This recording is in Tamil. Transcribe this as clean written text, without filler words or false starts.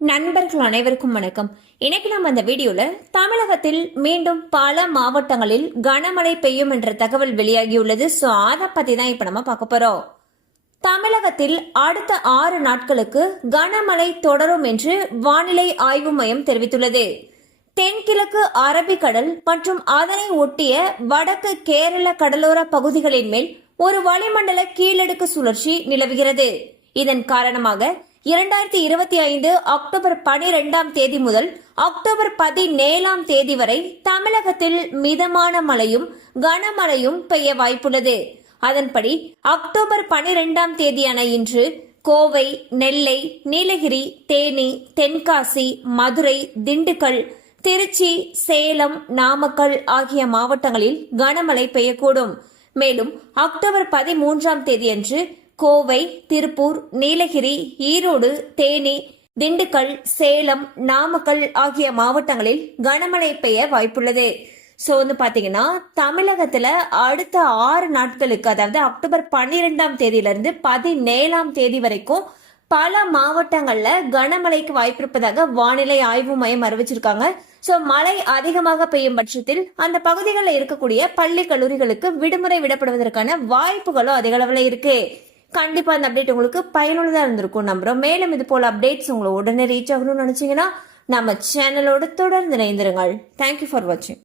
நண்பர்கள் அனைவருக்கும் வணக்கம். இன்னைக்கு நம்ம அந்த வீடியோல தமிழகத்தில் மீண்டும் பல மாவட்டங்களில் கனமழை பெய்யும் என்ற தகவல் வெளியாகியுள்ளது. சோ அதை பத்தி தான் இப்ப நம்ம பார்க்க போறோம். தமிழகத்தில் அடுத்த 6 நாட்களுக்கு கனமழை தொடரும் என்று வானிலை ஆய்வு மையம் தெரிவித்துள்ளது. தென்கிழக்கு அரபிக்கடல் மற்றும் அதனை ஒட்டிய வடக்கு கேரள கடலோர பகுதிகளின் மேல் ஒரு வளிமண்டல கீழடுக்கு சுழற்சி நிலவுகிறது. இதன் காரணமாக 2025 அக்டோபர் 12ஆம் தேதி முதல் அக்டோபர் 17ஆம் தேதி வரை தமிழகத்தில் மிதமான மழையும் கனமழையும் பெய்ய வாய்ப்புள்ளது. அதன்படி அக்டோபர் 12ஆம் தேதியான இன்று கோவை, நெல்லை, நீலகிரி, தேனி, தென்காசி, மதுரை, திண்டுக்கல், திருச்சி, சேலம், நாமக்கல் ஆகிய மாவட்டங்களில் கனமழை பெய்யக்கூடும். மேலும் அக்டோபர் 13ஆம் தேதியன்று கோவை, திருப்பூர், நீலகிரி, ஈரோடு, தேனி, திண்டுக்கல், சேலம், நாமக்கல் ஆகிய மாவட்டங்களில் கனமழை பெய்ய வாய்ப்புள்ளது. சோ பாத்தீங்கன்னா தமிழகத்துல அடுத்த 6 நாட்களுக்கு, அதாவது அக்டோபர் 12ஆம் தேதியிலிருந்து 17ஆம் தேதி வரைக்கும் பல மாவட்டங்கள்ல கனமழைக்கு வாய்ப்பு இருப்பதாக வானிலை ஆய்வு மையம் அறிவிச்சிருக்காங்க. சோ மழை அதிகமாக பெய்யும் பட்சத்தில் அந்த பகுதிகளில் இருக்கக்கூடிய பள்ளி கல்லூரிகளுக்கு விடுமுறை விடப்படுவதற்கான வாய்ப்புகளும் அதிக அளவுல இருக்கு. கண்டிப்பா அந்த அப்டேட் உங்களுக்கு பயனுள்ளதா இருந்திருக்கும் நம்புறோம். மேலும் இது போல அப்டேட்ஸ் உங்களை உடனே ரீச் ஆகணும்னு நினைச்சீங்கன்னா நம்ம சேனலோடு தொடர்ந்து இணைந்திருங்கள். தேங்க்யூ ஃபார் வாட்சிங்.